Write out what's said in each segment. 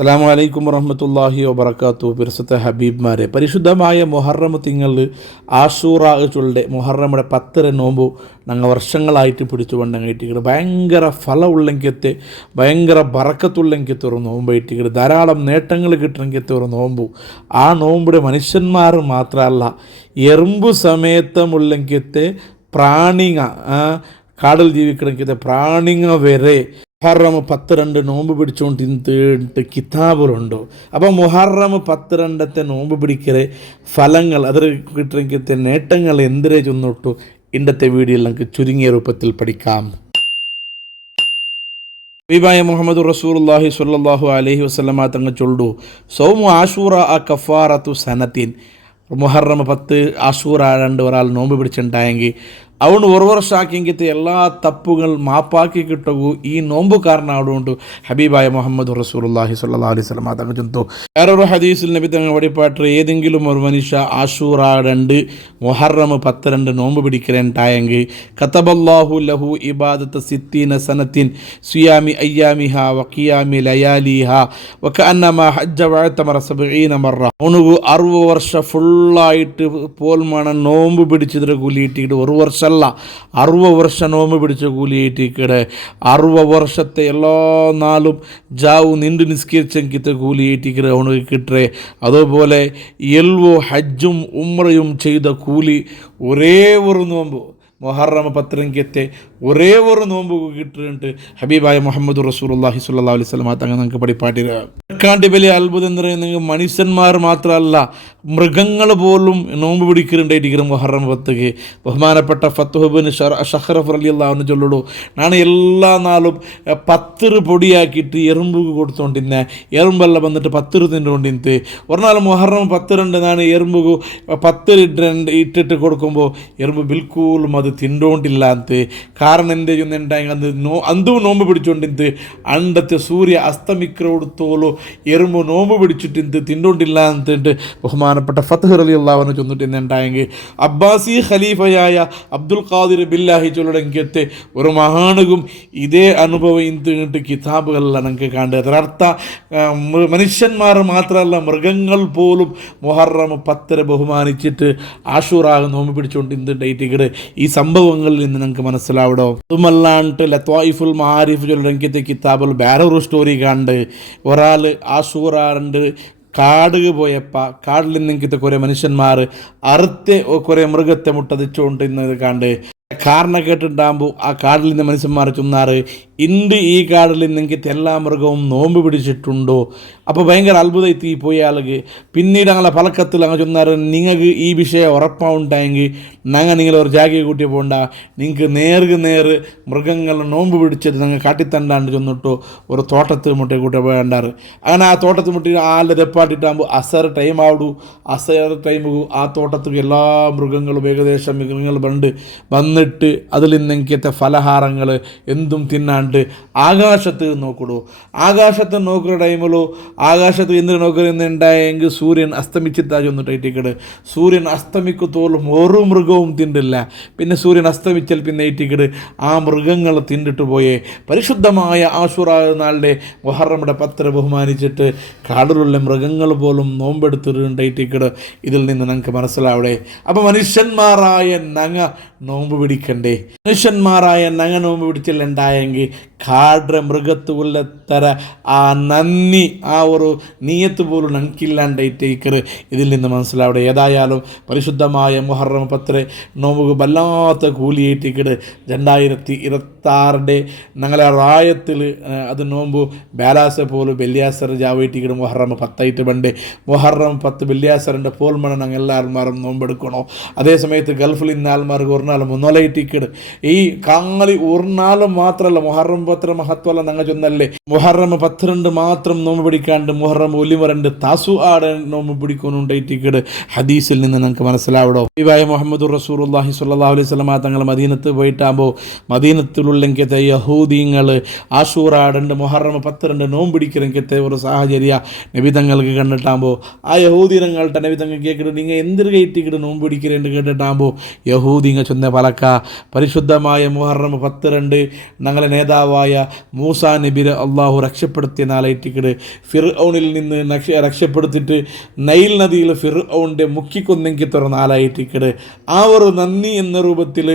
അസ്സലാമു അലൈക്കും വറഹ്മത്തുള്ളാഹി വബറകാതുഹു. പരിശുദ്ധ ഹബീബ്മാരെ, പരിശുദ്ധമായ മുഹറം തിങ്കളിൽ ആഷൂറാ ചൊല്ലെ മുഹറമുടെ 10 നോമ്പ് ഞങ്ങൾ വർഷങ്ങളായിട്ട് പിടിച്ചുകൊണ്ടങ്ങിട്ടിട്ട് ഭയങ്കര ഫലമുള്ളെങ്കിത്തെ ഭയങ്കര ബറക്കത്തുള്ളെങ്കിത്തെ ഒരു നോമ്പായിട്ടിട്ട് ധാരാളം നേട്ടങ്ങൾ കിട്ടണമെങ്കിത്തെ ഒരു നോമ്പ്. ആ നോമ്പിടെ മനുഷ്യന്മാർ മാത്രമല്ല, എറുമ്പ് സമേതമുള്ളെങ്കിത്തെ പ്രാണിങ്ങ, കാടിൽ ജീവിക്കണമെങ്കിത്തെ പ്രാണിങ്ങ വരെ മുഹറം 10 നോമ്പ് പിടിച്ചുകൊണ്ട് കിതാബുകളുണ്ടോ. അപ്പോൾ മുഹറം 10 നോമ്പ് പിടിക്കലെ ഫലങ്ങൾ അതിൽ കിട്ടുന്ന നേട്ടങ്ങൾ എന്തിനെ ചെന്നിട്ടു ഇന്നത്തെ വീഡിയോയിൽ നമുക്ക് ചുരുങ്ങിയ രൂപത്തിൽ പഠിക്കാം. ഹബീബായ മുഹമ്മദ് റസൂലുള്ളാഹി സ്വല്ലല്ലാഹു അലൈഹി വസല്ലമ തങ്ങൾ ചൊല്ലു, സൗമു ആഷൂറ കഫാറത്തു സനത്തിൻ. മുഹറം 10 ആഷൂറ 2 ഒരാൾ നോമ്പ് പിടിച്ചിട്ടുണ്ടായെങ്കിൽ അവന് ഒരു വർഷമാക്കിയെങ്കിത്തെ എല്ലാ തപ്പുകൾ മാപ്പാക്കി കിട്ടൂ ഈ നോമ്പ് കാരണമാവുകൊണ്ട് ഹബീബായ മുഹമ്മദ് റസൂലുള്ളാഹി സ്വല്ലല്ലാഹു അലൈഹി വസല്ലം തങ്ങൾ ചെന്നു. വേറൊരു ഹദീസിൽ നബി തങ്ങൾ വഴിപാട്ട് ഏതെങ്കിലും ഒരു മനുഷ്യ ആഷൂറ 2 മുഹറം 10 നോമ്പ് പിടിക്കലുണ്ടായെങ്കിൽ കതബല്ലാഹു ലഹു ഇബാദത്ത് സിത്തീന സനത്തിൻ സിയാമി അയ്യാമിഹ വഖിയാമി ലയാലിഹ വകഅന്നമാ ഹജ്ജ വഅതമറ 70 മറ. അവനുക്ക് 60 വർഷം ഫുള്ളായിട്ട് പോൽമണ നോമ്പ് പിടിച്ചതിന് കൂലിയിട്ടിട്ട് ഒരു വർഷം 60 വർഷം നോമ്പ് പിടിച്ച കൂലിയേറ്റിക്കടെ 60 വർഷത്തെ എല്ലാ നാളും ജാവു നിണ്ട് നിസ്കരിച്ചെങ്കിത്തെ കൂലിയേറ്റിക്കടെ അവനക്ക് കിട്ടേ. അതുപോലെ എൽവോ ഹജ്ജും ഉംറയും ചെയ്ത കൂലി ഒരേ ഒരു നോമ്പ് മുഹറം 10 ഒരേ ഒരു നോമ്പ് കിട്ടുന്നുണ്ട് ഹബീബായ മുഹമ്മദ് റസൂലുള്ളാഹി സ്വല്ലല്ലാഹു അലൈഹി വസല്ലം തങ്ങൾ നമുക്ക് പഠിപ്പാട്ടില്ല. ക്കാണ്ടി വലിയ അത്ഭുതം എന്ന് പറയുന്നത് മനുഷ്യന്മാർ മാത്രമല്ല, മൃഗങ്ങൾ പോലും നോമ്പ് പിടിക്കുന്നുണ്ടായിരിക്കും മുഹറം 10. ബഹുമാനപ്പെട്ട ഫത്തുഹുബിന് ഷഹ്റഫ് റളിയല്ലാഹു അൻഹു ചൊല്ലുള്ളൂ, ഞാൻ എല്ലാ നാളും 10 പൊടിയാക്കിയിട്ട് എറുമ്പുക്ക് കൊടുത്തോണ്ടിരുന്നേ. എറുമ്പെല്ലാം വന്നിട്ട് 10 തിന്നുകൊണ്ടിരുന്നത്. ഒരു നാൾ മുഹറം 10 ഞാൻ എറുമ്പുക്ക് 10 ഇട്ടിട്ട് കൊടുക്കുമ്പോൾ എറുമ്പ് ബിൽക്കൂലും അത് തിന്നോണ്ടില്ല ಅಂತ. കാരണം എൻ്റെ ഉണ്ടായെങ്കിൽ അന്തും നോമ്പ് പിടിച്ചോണ്ടിരുന്നത് അണ്ടത്തെ സൂര്യ അസ്തമിക്കോടത്തോളം എറുമ്പ് നോമ്പ് പിടിച്ചിട്ട് തിന്നോണ്ടില്ല എന്നിട്ട് ബഹുമാനപ്പെട്ട ഫത്ഹ് റളിയല്ലാഹു അൻഹു ചൊന്നിട്ട് ഉണ്ടായെങ്കിൽ അബ്ബാസി ഖലീഫയായ അബ്ദുൽ ഖാദിർ ബില്ലാഹി ചൊല്ലടങ്കിയത്തെ ഒരു മഹാനുകും ഇതേ അനുഭവം ഇന്നിട്ട് കിതാബുകളെല്ലാം നമുക്ക് കാണുക. അതിനർത്ഥ മനുഷ്യന്മാർ മാത്രമല്ല, മൃഗങ്ങൾ പോലും മുഹറം 10 ബഹുമാനിച്ചിട്ട് ആഷൂറാ നോമ്പ് പിടിച്ചുകൊണ്ടിരുന്നിട്ട് ഈ സംഭവങ്ങളിൽ നിന്ന് നമുക്ക് മനസ്സിലാവടോ. അതുമല്ലാണ്ട് ലത്വായിഫുൽ മാരിഫ് ചൊല്ലടങ്കിയത്തെ കിതാബിൽ വേറൊരു സ്റ്റോറി കണ്ട് ഒരാൾ ആഷൂറാ 2 കാടുക പോയപ്പോൾ കാടിൽ നിന്നെങ്കിത്തെ കുറേ മനുഷ്യന്മാർ അറുത്തെ കുറേ മൃഗത്തെ മുട്ടതിച്ചുകൊണ്ടിരുന്നത് കണ്ട് കാരണം കേട്ടിട്ടാകുമ്പോൾ ആ കാടിൽ നിന്ന് മനുഷ്യന്മാർ ചൊന്നാറ്, ഇണ്ട് ഈ കാടിൽ നിന്നെങ്കിത്തെ എല്ലാ മൃഗവും നോമ്പ് പിടിച്ചിട്ടുണ്ടോ. അപ്പോൾ ഭയങ്കര അത്ഭുതമായി പോയ ആൾക്ക് പിന്നീട് ഞങ്ങളെ പലക്കത്തിൽ അങ്ങ് ചൊന്നാറ്, നിങ്ങൾക്ക് ഈ വിഷയം ഉറപ്പാവുണ്ടായെങ്കിൽ നിങ്ങൾ ഒരു ജാഗയെ കൂട്ടി പോകണ്ട, നിങ്ങൾക്ക് നേർ മൃഗങ്ങൾ നോമ്പ് പിടിച്ചത് ഞങ്ങൾ കാട്ടിത്തണ്ടാണ്ട് ചെന്നിട്ടോ ഒരു തോട്ടത്തിൽ മുട്ടയെ കൂട്ടി പോകണ്ടാറ്. അങ്ങനെ ആ തോട്ടത്തിൽ മുട്ടി ആളുടെ രപ്പാട്ടിട്ടാകുമ്പോൾ അസർ ടൈം ആവിടൂ. അസർ ടൈം ആ തോട്ടത്തിൽ എല്ലാ മൃഗങ്ങളും ഏകദേശം മൃഗങ്ങൾ വന്നിട്ട് അതിൽ നിന്നെങ്കിത്തെ ഫലഹാരങ്ങൾ എന്തും തിന്നാണ്ട് ആകാശത്ത് നോക്കിടൂ. ആകാശത്ത് നോക്കുന്ന ടൈമിലോ ആകാശത്ത് എന്തിനു നോക്കുന്നുണ്ടായെങ്കിൽ സൂര്യൻ അസ്തമിച്ചിട്ടാ ചെന്നിട്ട് സൂര്യൻ അസ്തമിക്കത്തോളം ഒരു മൃഗവും തിന്നില്ല. പിന്നെ സൂര്യൻ അസ്തമിച്ചാൽ പിന്നെ ഇട്ടിക്കട് ആ മൃഗങ്ങൾ തിന്നിട്ട് പോയേ. പരിശുദ്ധമായ ആഷൂറാ നാളിലെ മുഹറമുടെ 10 ബഹുമാനിച്ചിട്ട് കാടിലുള്ള മൃഗങ്ങൾ പോലും നോമ്പെടുത്തിട്ടുണ്ടായിട്ടിക്കട് ഇതിൽ നിന്ന് നമുക്ക് മനസ്സിലാവടേ. അപ്പോൾ മനുഷ്യന്മാരായ നങ്ങ നോമ്പ് പിടിക്കണ്ടേ. മനുഷ്യന്മാരായ നങ്ങ നോമ്പ് പിടിച്ചിട്ടുണ്ടായെങ്കിൽ കാട് മൃഗത്ത് ഉള്ളത്തര ആ നന്ദി ആ ഒരു നീയത്ത് പോലും ഞങ്ങൾക്കില്ലാണ്ടായിട്ടേക്കറ് ഇതിൽ നിന്ന് മനസ്സിലാവിടെ. ഏതായാലും പരിശുദ്ധമായ മുഹറം 10 നോമ്പ് വല്ലാത്ത കൂലിയേറ്റിക്കട് 2026 ഞങ്ങളെ റായത്തിൽ അത് നോമ്പ് ബാലാസ പോലും വെള്ളിയാസർ ജാവേറ്റിക്കട് മുഹറം 10 പണ്ട് മുഹറം 10 വെള്ളിയാസറിൻ്റെ പോൽമണ ഞങ്ങൾ എല്ലാവരും നോമ്പെടുക്കണോ. അതേ സമയത്ത് ഗൾഫിൽ ഇന്ന ആൾമാർക്ക് ഒരു നാൾ മുന്നോലയിട്ടിക്കട് ഈ കാങ്ങളി ഒരു നാൾ മാത്രമല്ല മുഹറം 10 മഹത്വമല്ല ഞങ്ങൾ ചൊന്നല്ലേ. മുഹറം 12 മാത്രം നോമ്പ് പിടിക്കാണ്ട് മുഹറം 1 താസു ആടെ നോമ്പ് പിടിക്കുന്നുണ്ടായിട്ടിക്കട് ഹദീസിൽ നിന്ന് നമുക്ക് മനസ്സിലാവടോ. ഹബീബായ മുഹമ്മദ് റസൂലുള്ളാഹി സ്വല്ലല്ലാഹു അലൈഹി വസല്ലം തങ്ങൾ മദീനത്ത് പോയിട്ടാകുമ്പോൾ മദീനത്തിലുള്ളെങ്കിത്തെ യഹൂദീങ്ങൾ ആഷൂറാ 2 മുഹറം 10 നോമ്പ് പിടിക്കലെങ്കിത്തെ ഒരു സാഹചര്യ നബി തങ്ങൾക്ക് കണ്ടിട്ടാകുമ്പോൾ ആ യഹൂദീനങ്ങളുടെ നബി തങ്ങൾ കേൾക്കിട്ട് നിങ്ങൾ എന്തൊരു കയറ്റിക്കിട്ട് നോമ്പ് പിടിക്കലുണ്ട് കേട്ടിട്ടാകുമ്പോൾ യഹൂദീങ്ങൾ ചൊന്ന പലക്ക പരിശുദ്ധമായ മുഹറം 10 ഞങ്ങളെ നേതാവായ പിതാവായ മൂസാ നബിയെ അള്ളാഹു രക്ഷപ്പെടുത്തിയ നാളായിട്ടിക്കട് ഫിർഔനിൽ നിന്ന് രക്ഷപ്പെടുത്തിയിട്ട് നൈൽ നദിയിൽ ഫിർഔൻ്റെ മുക്കിക്കൊന്നെങ്കിൽ തുറന്ന നാളായിട്ടിക്കട് ആ ഒരു നന്ദി എന്ന രൂപത്തിൽ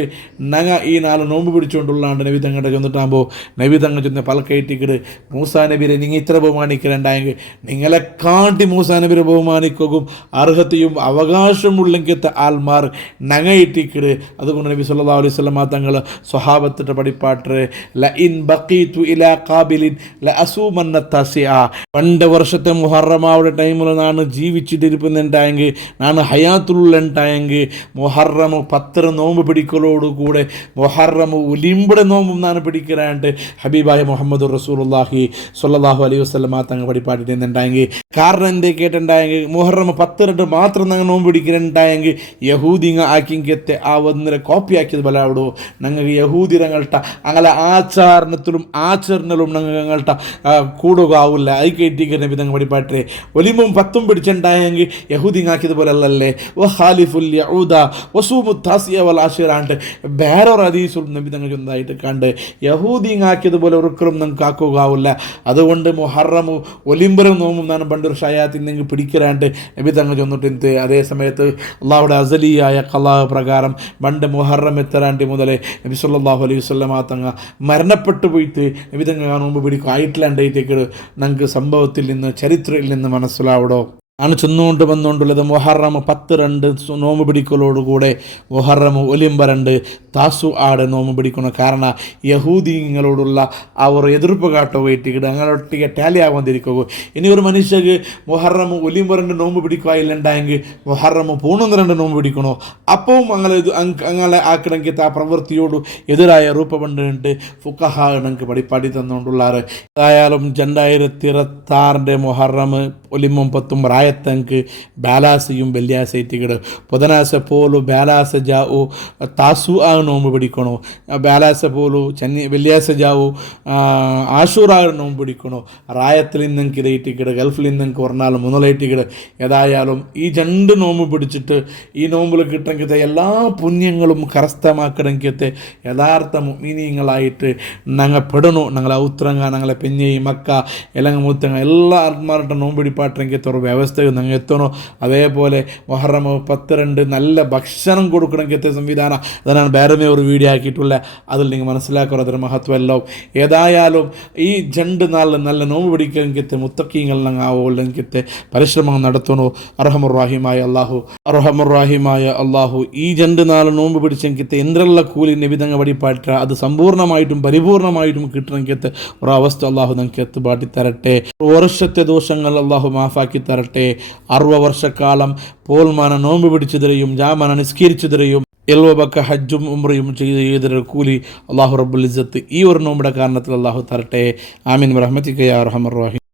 ഞങ്ങ ഈ നാല് നോമ്പ് പിടിച്ചുകൊണ്ടുള്ളാണ്ട് നബി തങ്ങളുടെ ചെന്നിട്ടാകുമ്പോൾ നബി തങ്ങൾ ചെന്ന് പലക്കയറ്റിക്കട് മൂസാ നബിയെ നിങ്ങൾ ഇത്ര ബഹുമാനിക്കലുണ്ടായെങ്കിൽ നിങ്ങളെ കാട്ടി മൂസാ നബിയെ ബഹുമാനിക്കുകയും അർഹതയും അവകാശമുള്ളെങ്കിലത്തെ ആൾമാർ നങ്ങയിട്ടിക്കട്. അതുകൊണ്ട് നബി സല്ലല്ലാഹു അലൈഹി വസല്ലം തങ്ങൾ സ്വഹാബത്തിൻ്റെ പഠിപ്പാട്ട് ല ഇൻ ബഖീതു ഇലാ ഖാബിലിൻ ല അസൂമന്ന തസിഅ, പണ്ട് വർഷത്തെ മുഹറമാവുടെ ടൈമിൽ നാണ് ജീവിച്ചിട്ടിരിപ്പുന്നുണ്ടായെങ്കിൽ നാണ് ഹയാത്തുള്ളുണ്ടായെങ്കിൽ മുഹറം 10 നോമ്പ് പിടിക്കലോടുകൂടെ മുഹറം ഒലിമ്പടെ നോമ്പും നാണ് പിടിക്കാനായിട്ട് ഹബീബായ മുഹമ്മദ് റസൂലുള്ളാഹി സ്വല്ലല്ലാഹു അലൈഹി വസല്ലം തങ്ങൾ പഠിപ്പാട്ടിട്ടുണ്ടായെങ്കിൽ. കാരണം എന്തേ കേട്ടിട്ടുണ്ടായെങ്കിൽ മുഹറം 10 മാത്രം ഞങ്ങൾ നോമ്പ് പിടിക്കുന്നുണ്ടായെങ്കിൽ യഹൂദിങ്ങ ആക്കിങ്കത്തെ ആ ഒന്നര കോപ്പി ആക്കിയത് പോലെ അവിടോ ഞങ്ങൾക്ക് യഹൂദി ഞങ്ങളുടെ അങ്ങനെ ആചാരണത്തിലും ആചരണലും ഞങ്ങളുടെ കൂടുകാവില്ല. അത് കേട്ടിരിക്കുന്ന നബി തങ്ങൾ പഠിപ്പാട്ടേ ഒലിമും 10 പിടിച്ചിട്ടുണ്ടായെങ്കിൽ യഹൂദിങ്ങാക്കിയത് പോലെ അല്ലല്ലേ ഖാലിഫുൽ യഊദ വസൂമു താസിയ വൽ ആശിറാണ്ട് വേറൊരു ഹദീസും നബി തങ്ങൾ ചെന്നതായിട്ട് കണ്ട് യഹൂദിങ്ങാക്കിയതുപോലെ ഒരിക്കലും ഞങ്ങൾക്ക് ആക്കുകയാവില്ല. അതുകൊണ്ട് മുഹറമു ഒലിമ്പറും നോമ്പും നാണ് പണ്ടൊരു ഷയാത്തിൽ നിങ്ങൾ പിടിക്കലാണ്ട് നബി തങ്ങൾ ചെന്നിട്ട് അതേ സമയത്ത് അള്ളാഹുടെ അസലിയായ ഖലാ പ്രകാരം പണ്ട് മുഹറം എത്തരാണ്ടി മുതലേ നബി സല്ലല്ലാഹു അലൈഹി വസല്ലം തങ്ങൾ മരണപ്പെട്ടു പോയിട്ട് നബി തങ്ങൾ നോമ്പ് പിടിക്കും ആയിട്ടില്ലാണ്ടായിട്ടേക്ക് ഞങ്ങൾക്ക് സംഭവത്തിൽ നിന്ന് ചരിത്രത്തിൽ നിന്ന് മനസ്സിലാവടോ ആണ് ചെന്നുകൊണ്ട് വന്നുകൊണ്ടുള്ളത്. മുഹറം 10 നോമ്പ് പിടിക്കലോടുകൂടെ മുഹറം ഒലിമ്പ താസു ആടെ നോമ്പ് പിടിക്കണം. കാരണം യഹൂദിങ്ങളോടുള്ള ആ ഒരു എതിർപ്പ് കാട്ടോ പോയിട്ട് ഞങ്ങളൊട്ടിಗೆ ടാലി ആവാതിരിക്കുക. ഇനി ഒരു മനുഷ്യക്ക് മുഹറം ഒലിമ്പ 2 നോമ്പ് പിടിക്കുകയില്ലുണ്ടായെങ്കിൽ മുഹറം 12 നോമ്പ് പിടിക്കണോ? അപ്പവും അങ്ങനെ ആക്കണമെങ്കിൽ ആ പ്രവൃത്തിയോട് എതിരായ രൂപമുണ്ട് ഫുഖഹ ഞങ്ങൾക്ക് പഠിപ്പാടി തന്നുകൊണ്ടുള്ളാറ്. ഏതായാലും 2026 മുഹറം ഒലിമ്പും 10 ರಾಯತ್ತಂಕ್ ಬ್ಯಾಲಾಸೆയും വെള്ളിയാഴ്ചയിട്ടിക്കട് ബുധനാഴ്ച പോലും ಬ್ಯಾಲಾಸ ಜಾವು ತಾಸು ಆ ನೋಂಬು പിടിക്കണോ, ಬ್ಯಾಲಾಸ പോലും വെള്ളിയാഴ്ച ജാവു ആഷൂറാ നോമ്പ് പിടിക്കണോ. റായത്തിൽ നിന്നെങ്കിൽ ഇതയിട്ടിക്കട് ഗൾഫിൽ നിന്നെങ്കിൽ ഒരാൾ മുതലായിട്ടിക്കട്. ഏതായാലും ഈ 2 നോമ്പ് പിടിച്ചിട്ട് ഈ നോമ്പിൽ കിട്ടണമെങ്കിൽ എല്ലാ പുണ്യങ്ങളും കരസ്ഥമാക്കണമെങ്കിൽ യഥാർത്ഥ മുഅ്മിനീങ്ങളായിട്ട് ഞങ്ങൾ പെടണോ. ഞങ്ങളെ ഔത്രങ്ങ ഞങ്ങളെ പെഞ്ഞയി മക്ക എലങ്ങ മൂത്തങ്ങ എല്ലാ ആത്മാരുടെ നോമ്പ് പിടിപ്പാട്ടെങ്കിൽ ഒരു വ്യവസ്ഥ ഞങ്ങൾ എത്തണോ. അതേപോലെ മുഹറം 10 നല്ല ഭക്ഷണം കൊടുക്കണമെങ്കിൽ സംവിധാനം അതാണ് വേറെ ഒരു വീഡിയോ ആക്കിയിട്ടുള്ള അതിൽ നിങ്ങൾ മനസ്സിലാക്കുക അതിൻ്റെ മഹത്വമല്ലോ. ഏതായാലും ഈ 2 നാളിൽ നല്ല നോമ്പ് പിടിക്കണമെങ്കിൽ മുത്തക്കീങ്ങൾ ഞങ്ങൾ ആവുമെങ്കിൽ പരിശ്രമം നടത്തണോ. അർഹമുർ റഹീമായ അള്ളാഹു ഈ 2 നാൾ നോമ്പ് പിടിച്ചെങ്കിൽ എന്തെല്ല കൂലി നിബിധങ്ങൾ വടിപ്പാട്ട അത് സമ്പൂർണ്ണമായിട്ടും പരിപൂർണമായിട്ടും കിട്ടണമെങ്കിൽ ഒരവസ്ഥ അള്ളാഹു ഞങ്ങൾക്ക് എത്തുപാട്ടി തരട്ടെ. വർഷത്തെ ദോഷങ്ങൾ അള്ളാഹു മാഫാക്കി തരട്ടെ. 60 വർഷക്കാലം പോൽമാന നോമ്പ് പിടിച്ചതിരെയും ജാമാന നിസ്കരിച്ചതിരെയും എൽവബക്ക ഹജ്ജും ഉംറയും ചെയ്തൊരു കൂലി അള്ളാഹു റബ്ബുൽ ഇസ്സത്ത് ഈ ഒരു നോമ്പിൻ്റെ കാരണത്തിൽ അള്ളാഹു തരട്ടെ. ആമീൻ ബിറഹ്മതിക യാ അർഹമർ റഹീം.